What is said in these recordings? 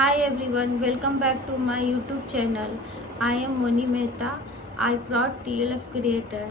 Hi everyone, welcome back to my YouTube channel. I am Moni Mehta, I proud TLF creator.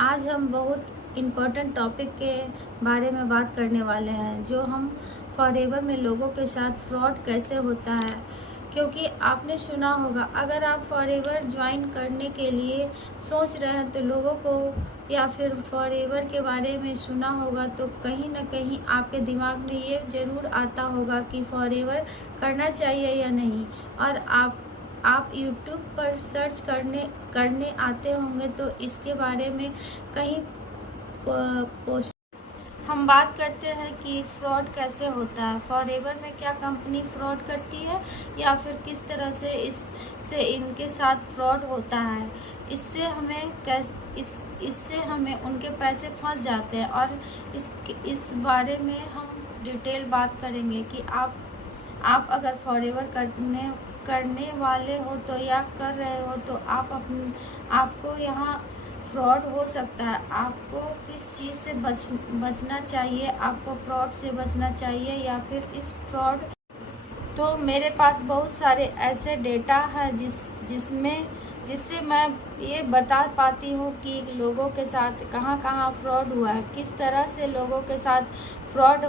आज हम बहुत important topic के बारे में बात करने वाले हैं, जो हम फॉरएवर में लोगों के साथ फ्रॉड कैसे होता है। क्योंकि आपने सुना होगा, अगर आप फॉरएवर ज्वाइन करने के लिए सोच रहे हैं तो लोगों को या फिर फॉरएवर के बारे में सुना होगा तो कहीं ना कहीं आपके दिमाग में ये ज़रूर आता होगा कि फॉरएवर करना चाहिए या नहीं। और आप YouTube पर सर्च करने आते होंगे तो इसके बारे में कहीं पोस्ट हम बात करते हैं कि फ्रॉड कैसे होता है, फॉरएवर में क्या कंपनी फ्रॉड करती है या फिर किस तरह से इससे इनके साथ फ्रॉड होता है। इससे हमें उनके पैसे फंस जाते हैं और इस बारे में हम डिटेल बात करेंगे कि आप अगर फॉरएवर करने वाले हो तो या कर रहे हो तो आपको यहाँ फ्रॉड हो सकता है। आपको किस चीज़ से बचना चाहिए, आपको फ्रॉड से बचना चाहिए या फिर इस फ्रॉड। तो मेरे पास बहुत सारे ऐसे डेटा हैं जिससे मैं ये बता पाती हूँ कि लोगों के साथ कहाँ फ्रॉड हुआ है, किस तरह से लोगों के साथ फ्रॉड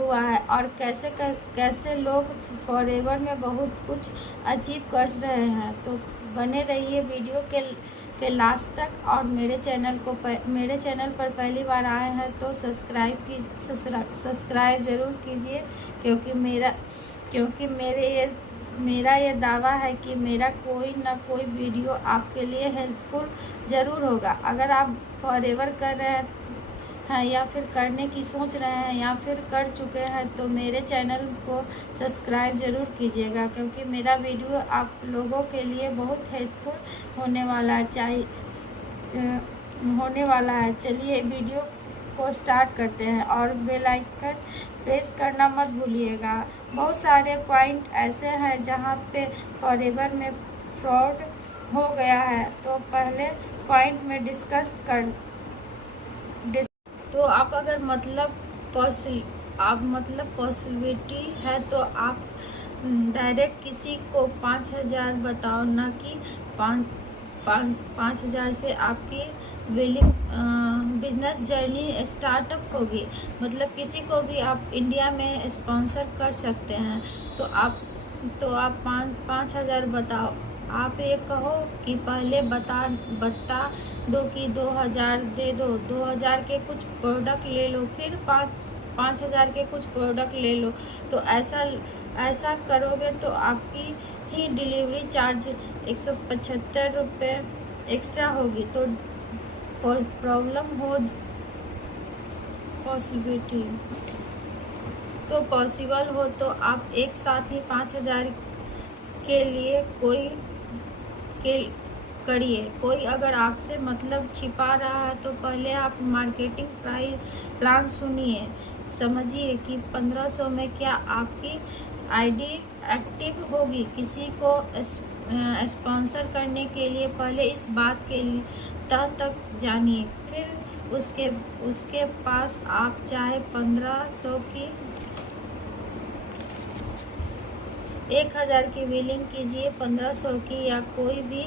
हुआ है और कैसे लोग फॉरएवर में बहुत कुछ अचीव कर रहे हैं। तो बने रहिए वीडियो के लास्ट तक। और मेरे चैनल पर पहली बार आए हैं तो सब्सक्राइब ज़रूर कीजिए, क्योंकि मेरा ये दावा है कि मेरा कोई ना कोई वीडियो आपके लिए हेल्पफुल ज़रूर होगा। अगर आप फॉरएवर कर रहे हैं या फिर करने की सोच रहे हैं या फिर कर चुके हैं तो मेरे चैनल को सब्सक्राइब ज़रूर कीजिएगा, क्योंकि मेरा वीडियो आप लोगों के लिए बहुत हेल्पफुल होने वाला है। चलिए वीडियो को स्टार्ट करते हैं और बेल आइकन प्रेस करना मत भूलिएगा। बहुत सारे पॉइंट ऐसे हैं जहां पे फॉरएवर में फ्रॉड हो गया है, तो पहले पॉइंट में तो आप अगर पॉसिबिलिटी है तो आप डायरेक्ट किसी को 5,000 बताओ, ना कि 5,000 से आपकी बिजनेस जर्नी स्टार्टअप होगी। मतलब किसी को भी आप इंडिया में स्पॉन्सर कर सकते हैं। तो आप 5,000 बताओ। आप ये कहो कि पहले बता दो कि 2,000 दे दो, 2,000 के कुछ प्रोडक्ट ले लो, फिर 5,000 के कुछ प्रोडक्ट ले लो। तो ऐसा करोगे तो आपकी ही डिलीवरी चार्ज 175 रुपये एक्स्ट्रा होगी। तो पॉसिबल हो तो आप एक साथ ही 5,000 के लिए करिए। कोई अगर आपसे मतलब छिपा रहा है तो पहले आप मार्केटिंग प्लान सुनिए, समझिए कि 1,500 में क्या आपकी आईडी एक्टिव होगी। किसी को स्पॉन्सर करने के लिए पहले इस बात के तह तक जानिए, फिर उसके पास आप चाहे 1,500 की 1,000 की बिलिंग कीजिए, 1,500 की या कोई भी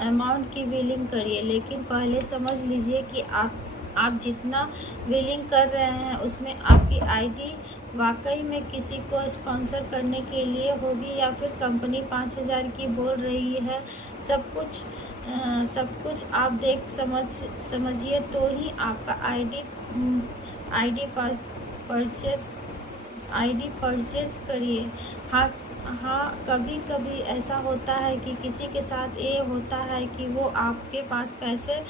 अमाउंट की बिलिंग करिए। लेकिन पहले समझ लीजिए कि आप जितना बिलिंग कर रहे हैं उसमें आपकी आईडी वाकई में किसी को स्पॉन्सर करने के लिए होगी या फिर कंपनी 5,000 की बोल रही है। सब कुछ आप देख समझिए तो ही आपका आईडी परचेज करिए। हाँ, कभी ऐसा होता है कि किसी के साथ ये होता है कि वो आपके पास पैसे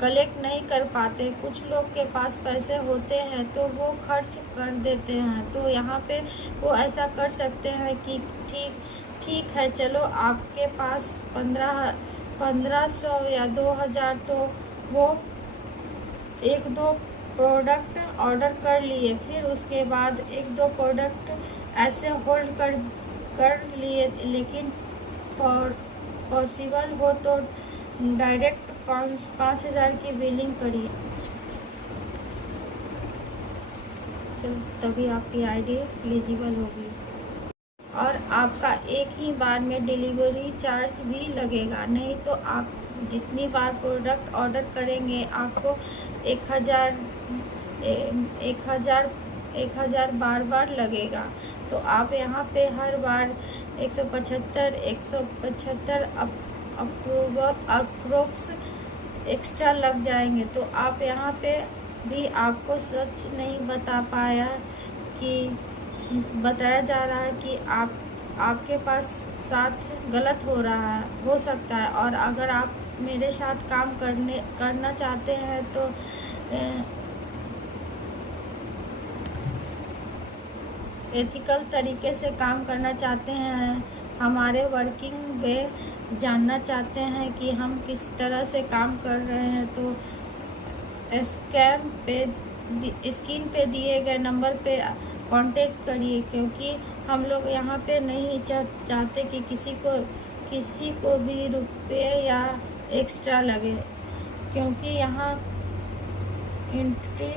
कलेक्ट नहीं कर पाते। कुछ लोग के पास पैसे होते हैं तो वो खर्च कर देते हैं। तो यहाँ पे वो ऐसा कर सकते हैं कि ठीक है, चलो आपके पास 1,500 या 2,000, तो वो 1-2 प्रोडक्ट ऑर्डर कर लिए, फिर उसके बाद 1-2 प्रोडक्ट ऐसे होल्ड कर लिए। लेकिन पॉसिबल हो तो डायरेक्ट 5,000 की बिलिंग करिए। तभी आपकी आईडी एलिजिबल होगी। और आपका एक ही बार में डिलीवरी चार्ज भी लगेगा, नहीं तो आप जितनी बार प्रोडक्ट ऑर्डर करेंगे आपको 1000 बार लगेगा। तो आप यहाँ पे हर बार 175 अप्रोक्स एक्स्ट्रा लग जाएंगे। तो आप यहाँ पे भी आपको सच नहीं बताया जा रहा है कि आपके साथ गलत हो सकता है। और अगर आप मेरे साथ काम करना चाहते हैं तो एथिकल तरीके से काम करना चाहते हैं, हमारे वर्किंग वे जानना चाहते हैं कि हम किस तरह से काम कर रहे हैं, तो स्क्रीन पे दिए गए नंबर पे कांटेक्ट करिए। क्योंकि हम लोग यहाँ पे नहीं चाहते कि किसी को भी रुपये या एक्स्ट्रा लगे, क्योंकि यहाँ एंट्री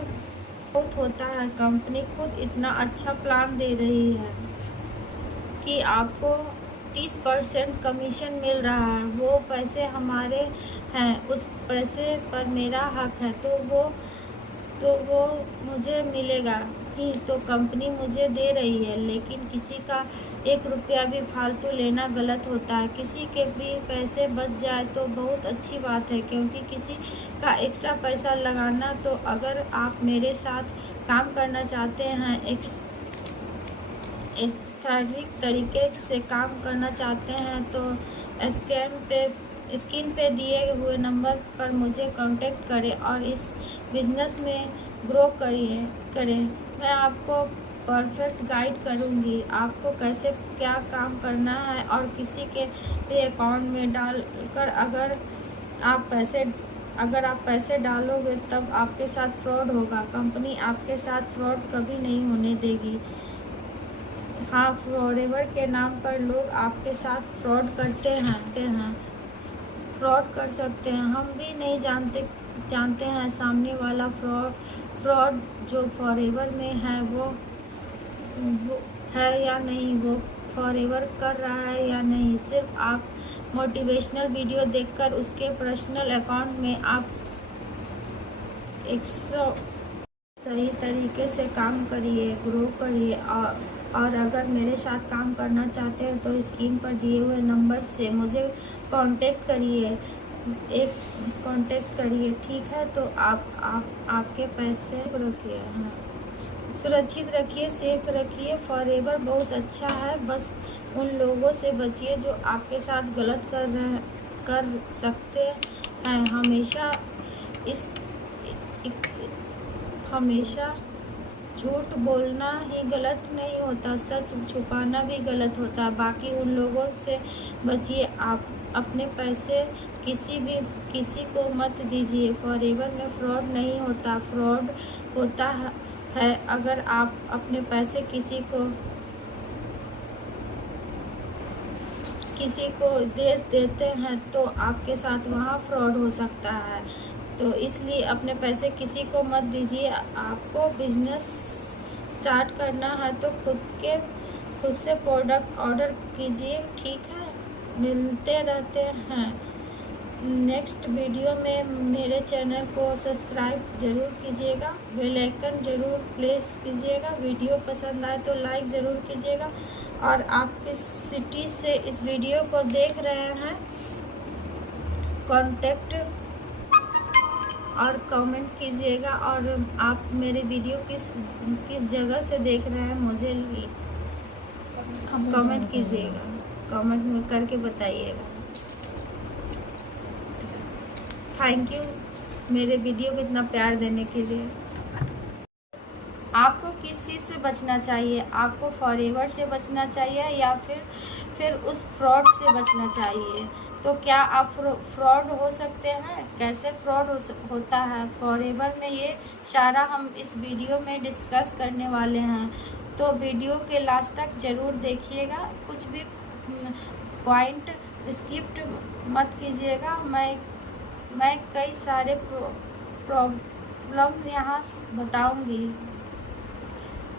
बहुत होता है। कंपनी खुद इतना अच्छा प्लान दे रही है कि आपको 30% कमीशन मिल रहा है। वो पैसे हमारे हैं, उस पैसे पर मेरा हक है, तो वो मुझे मिलेगा ही। तो कंपनी मुझे दे रही है, लेकिन किसी का 1 रुपया भी फालतू लेना गलत होता है। किसी के भी पैसे बच जाए तो बहुत अच्छी बात है, क्योंकि किसी का एक्स्ट्रा पैसा लगाना। तो अगर आप मेरे साथ काम करना चाहते हैं, एक तरीके से काम करना चाहते हैं, तो स्क्रीन पे दिए हुए नंबर पर मुझे कांटेक्ट करें और इस बिज़नेस में ग्रो करें। मैं आपको परफेक्ट गाइड करूंगी, आपको कैसे क्या काम करना है। और किसी के भी अकाउंट में डालकर अगर आप पैसे डालोगे तब आपके साथ फ्रॉड होगा। कंपनी आपके साथ फ्रॉड कभी नहीं होने देगी। हाँ, फॉरएवर के नाम पर लोग आपके साथ फ्रॉड करते हैं, फ्रॉड कर सकते हैं। हम भी नहीं जानते हैं सामने वाला फ्रॉड जो फॉरएवर में है वो है या नहीं, वो फॉरएवर कर रहा है या नहीं। सिर्फ आप मोटिवेशनल वीडियो देखकर उसके पर्सनल अकाउंट में आप सही तरीके से काम करिए, ग्रो करिए। और अगर मेरे साथ काम करना चाहते हैं तो स्क्रीन पर दिए हुए नंबर से मुझे कांटेक्ट करिए, ठीक है। तो आपके पैसे रखिए, हाँ, सुरक्षित रखिए, सेफ रखिए। फॉरएवर बहुत अच्छा है, बस उन लोगों से बचिए जो आपके साथ गलत कर सकते हैं। हमेशा झूठ बोलना ही गलत नहीं होता, सच छुपाना भी गलत होता है। बाकी उन लोगों से बचिए। आप अपने पैसे किसी को मत दीजिए। फॉरएवर में फ्रॉड नहीं होता, फ्रॉड होता है अगर आप अपने पैसे किसी को दे देते हैं तो आपके साथ वहाँ फ्रॉड हो सकता है। तो इसलिए अपने पैसे किसी को मत दीजिए। आपको बिजनेस स्टार्ट करना है तो खुद से प्रोडक्ट ऑर्डर कीजिए, ठीक है। मिलते रहते हैं नेक्स्ट वीडियो में। मेरे चैनल को सब्सक्राइब जरूर कीजिएगा, बेल आइकन जरूर प्रेस कीजिएगा। वीडियो पसंद आए तो लाइक ज़रूर कीजिएगा। और आप किस सिटी से इस वीडियो को देख रहे हैं, कांटेक्ट और कमेंट कीजिएगा। और आप मेरे वीडियो किस जगह से देख रहे हैं मुझे कमेंट कीजिएगा, कमेंट में करके बताइएगा। थैंक यू मेरे वीडियो को इतना प्यार देने के लिए। आपको किस चीज़ से बचना चाहिए? आपको फॉरएवर से बचना चाहिए या फिर उस फ्रॉड से बचना चाहिए? तो क्या आप फ्रॉड हो सकते हैं? कैसे फ्रॉड होता है फॉरएवर में, ये सारा हम इस वीडियो में डिस्कस करने वाले हैं। तो वीडियो के लास्ट तक ज़रूर देखिएगा, कुछ भी पॉइंट स्किप मत कीजिएगा। मैं कई सारे प्रॉब्लम यहाँ बताऊंगी।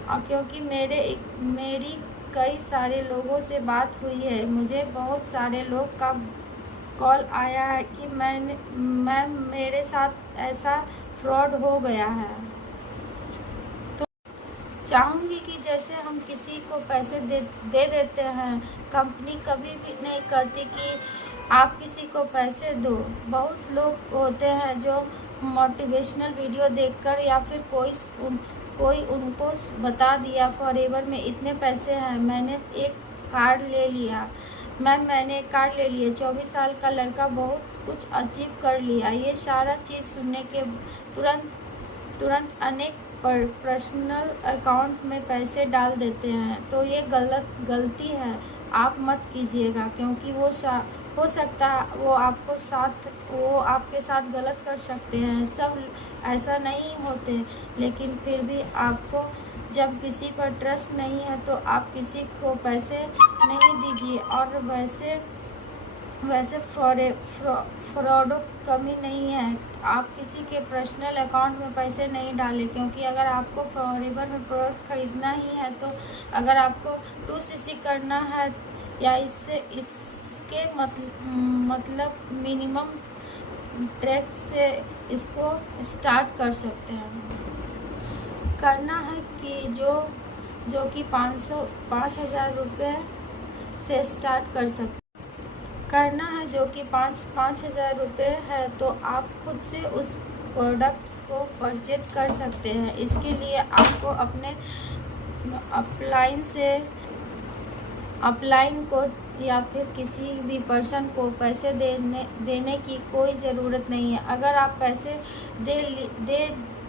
क्योंकि मेरी कई सारे लोगों से बात हुई है, मुझे बहुत सारे लोग का कॉल आया है कि मैम मेरे साथ ऐसा फ्रॉड हो गया है। तो चाहूँगी कि जैसे हम किसी को पैसे दे देते हैं, कंपनी कभी भी नहीं कहती कि आप किसी को पैसे दो। बहुत लोग होते हैं जो मोटिवेशनल वीडियो देखकर या फिर कोई उनको बता दिया फॉरएवर में इतने पैसे हैं, मैंने एक कार्ड ले लिया। मैंने एक कार्ड ले लिया, 24 साल का लड़का बहुत कुछ अचीव कर लिया। ये सारा चीज़ सुनने के तुरंत अनेक पर्सनल अकाउंट में पैसे डाल देते हैं। तो ये गलती है, आप मत कीजिएगा, क्योंकि हो सकता है वो आपके साथ गलत कर सकते हैं। सब ऐसा नहीं होते, लेकिन फिर भी आपको जब किसी पर ट्रस्ट नहीं है तो आप किसी को पैसे नहीं दीजिए। और वैसे फ्रॉडों कमी नहीं है, आप किसी के पर्सनल अकाउंट में पैसे नहीं डालें, क्योंकि अगर आपको फॉरएवर में प्रोडक्ट खरीदना ही है तो अगर आपको 2cc करना है या इसके मतलब मिनिमम ट्रैक से इसको स्टार्ट कर सकते हैं। करना है कि जो कि 5,000 रुपये से स्टार्ट कर सकते करना है, जो कि 5,000 रुपये है, तो आप खुद से उस प्रोडक्ट्स को परचेज कर सकते हैं। इसके लिए आपको अपने अपलाइन को या फिर किसी भी पर्सन को पैसे देने की कोई ज़रूरत नहीं है। अगर आप पैसे दे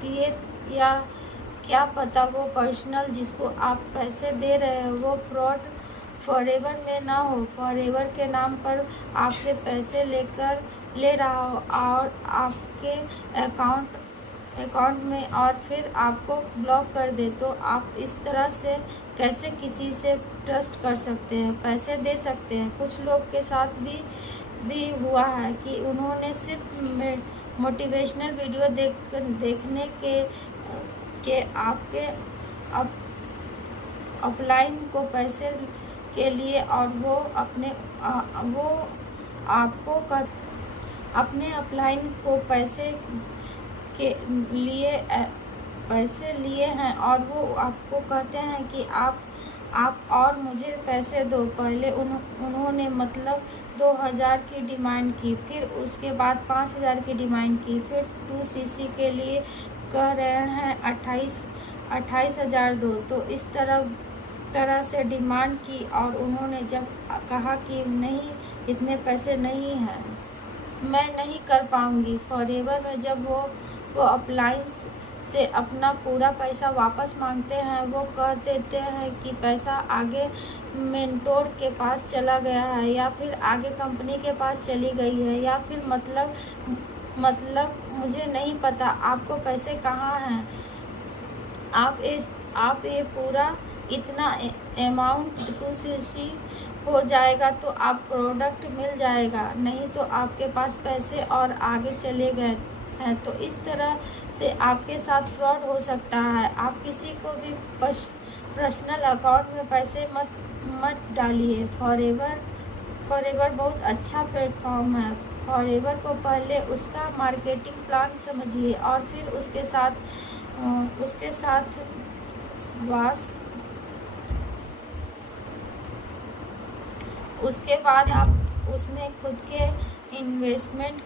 दिए या क्या पता वो पर्सनल जिसको आप पैसे दे रहे हैं वो फ्रॉड फॉरएवर में ना हो, फॉरएवर के नाम पर आपसे पैसे ले रहा हो और आपके अकाउंट में और फिर आपको ब्लॉक कर दे। तो आप इस तरह से कैसे किसी से ट्रस्ट कर सकते हैं, पैसे दे सकते हैं। कुछ लोग के साथ भी हुआ है कि उन्होंने सिर्फ मोटिवेशनल वीडियो देखने के आपके अपलाइन को पैसे के लिए और वो आपको अपने अपलाइन को पैसे के लिए पैसे लिए हैं और वो आपको कहते हैं कि आप और मुझे पैसे दो। पहले उन्होंने मतलब 2,000 की डिमांड की, फिर उसके बाद 5,000 की डिमांड की, फिर 2cc के लिए कह रहे हैं 28,000 दो। तो इस तरह से डिमांड की और उन्होंने जब कहा कि नहीं इतने पैसे नहीं हैं, मैं नहीं कर पाऊंगी फॉरएवर में, जब वो अपलाइंस से अपना पूरा पैसा वापस मांगते हैं, वो कह देते हैं कि पैसा आगे मेंटोर के पास चला गया है या फिर आगे कंपनी के पास चली गई है या फिर मतलब मुझे नहीं पता आपको पैसे कहाँ हैं। आप ये पूरा इतना अमाउंट 2cc हो जाएगा तो आप प्रोडक्ट मिल जाएगा, नहीं तो आपके पास पैसे और आगे चले गए हैं। तो इस तरह से आपके साथ फ्रॉड हो सकता है। आप किसी को भी पर्सनल अकाउंट में पैसे मत डालिए। फॉरएवर बहुत अच्छा प्लेटफॉर्म है। फॉरएवर को पहले उसका मार्केटिंग प्लान समझिए और फिर उसके साथ उसके बाद आप उसमें खुद के इन्वेस्टमेंट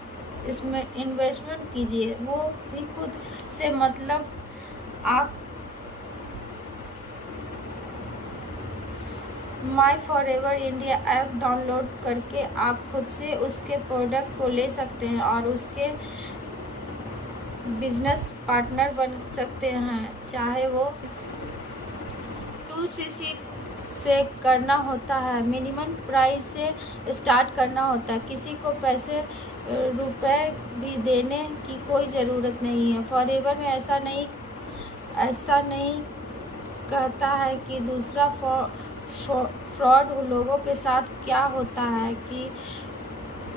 कीजिए। वो भी खुद से मतलब आप माई फॉरएवर इंडिया ऐप डाउनलोड करके आप खुद से उसके प्रोडक्ट को ले सकते हैं और उसके बिजनेस पार्टनर बन सकते हैं। चाहे वो 2cc से करना होता है, मिनिमम प्राइस से स्टार्ट करना होता है। किसी को पैसे रुपए भी देने की कोई ज़रूरत नहीं है। फॉरएवर में ऐसा नहीं कहता है कि दूसरा फ्रॉड लोगों के साथ क्या होता है कि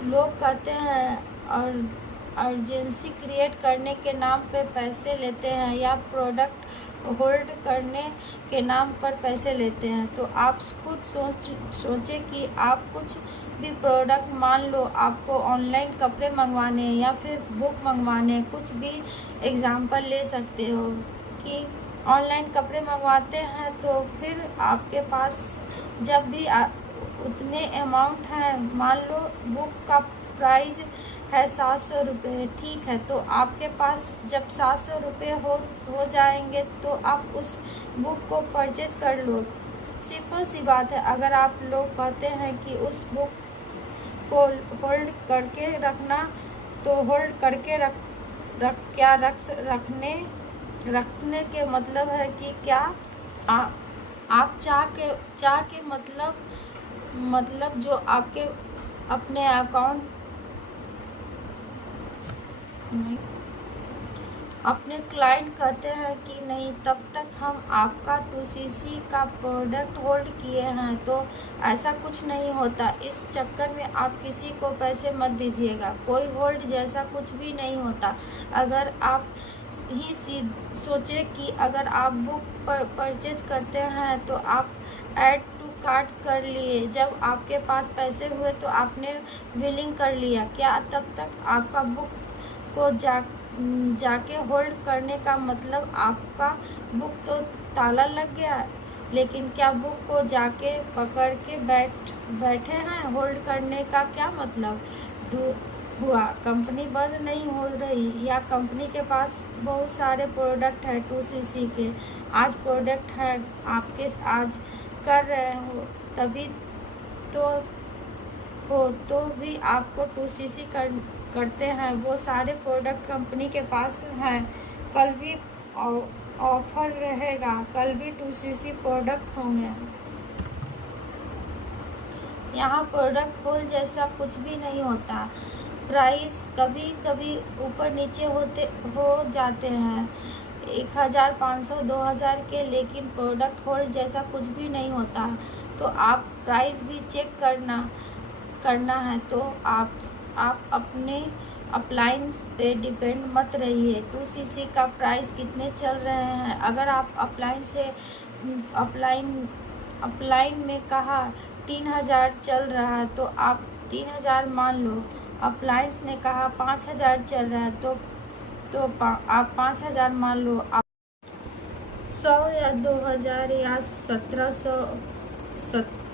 लोग कहते हैं और अर्जेंसी क्रिएट करने के नाम पे पैसे लेते हैं या प्रोडक्ट होल्ड करने के नाम पर पैसे लेते हैं। तो आप खुद सोचें कि आप कुछ भी प्रोडक्ट, मान लो आपको ऑनलाइन कपड़े मंगवाने या फिर बुक मंगवाने, कुछ भी एग्जांपल ले सकते हो कि ऑनलाइन कपड़े मंगवाते हैं तो फिर आपके पास जब भी उतने अमाउंट है, मान लो बुक का प्राइस है 700 रुपये, ठीक है, तो आपके पास जब 700 रुपये हो जाएंगे तो आप उस बुक को परचेज कर लो। सिंपल सी बात है। अगर आप लोग कहते हैं कि उस बुक को होल्ड करके रखना, तो होल्ड करके रखने के मतलब है कि क्या आप चाह के मतलब जो आपके अपने अकाउंट अपने क्लाइंट कहते हैं कि नहीं, तब तक हम आपका 2cc का प्रोडक्ट होल्ड किए हैं। तो ऐसा कुछ नहीं होता। इस चक्कर में आप किसी को पैसे मत दीजिएगा। कोई होल्ड जैसा कुछ भी नहीं होता। अगर आप ही सोचे कि अगर आप बुक परचेज करते हैं तो आप ऐड टू कार्ट कर लिए, जब आपके पास पैसे हुए तो आपने बिलिंग कर लिया, क्या तब तक आपका बुक को जाके होल्ड करने का मतलब आपका बुक तो ताला लग गया, लेकिन क्या बुक को जाके पकड़ के बैठे हैं? होल्ड करने का क्या मतलब हुआ? कंपनी बंद नहीं हो रही, या कंपनी के पास बहुत सारे प्रोडक्ट है 2cc के, आज प्रोडक्ट है आपके, आज कर रहे हो तभी तो भी आपको 2cc करते हैं। वो सारे प्रोडक्ट कंपनी के पास हैं, कल भी ऑफर रहेगा, कल भी 2cc प्रोडक्ट होंगे। यहाँ प्रोडक्ट होल जैसा कुछ भी नहीं होता। प्राइस कभी कभी ऊपर नीचे हो जाते हैं 1500 2000 के, लेकिन प्रोडक्ट होल्ड जैसा कुछ भी नहीं होता। तो आप प्राइस भी चेक करना है तो आप अपने अप्लायंस पे डिपेंड मत रहिए। 2cc का प्राइस कितने चल रहे हैं? अगर आप अपलाइन में कहा 3000 चल रहा है तो आप 3000 मान लो। अप्लायंस ने कहा 5000 चल रहा है तो आप 5000 मान लो। आप 100 या 2000 या 1700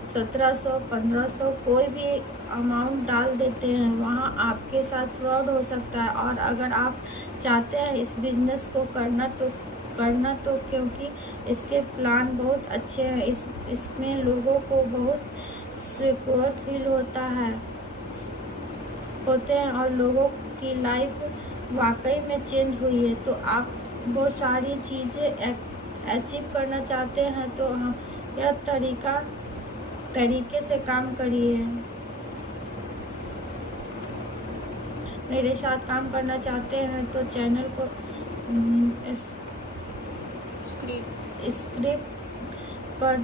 1500 कोई भी अमाउंट डाल देते हैं, वहाँ आपके साथ फ्रॉड हो सकता है। और अगर आप चाहते हैं इस बिज़नेस को करना तो क्योंकि इसके प्लान बहुत अच्छे हैं, इसमें लोगों को बहुत सिक्योर फील होते हैं और लोगों की लाइफ वाकई में चेंज हुई है। तो आप बहुत सारी चीज़ें अचीव करना चाहते हैं तो यह तरीके से काम करिए। मेरे साथ काम करना चाहते हैं तो चैनल को स्क्रिप्ट पर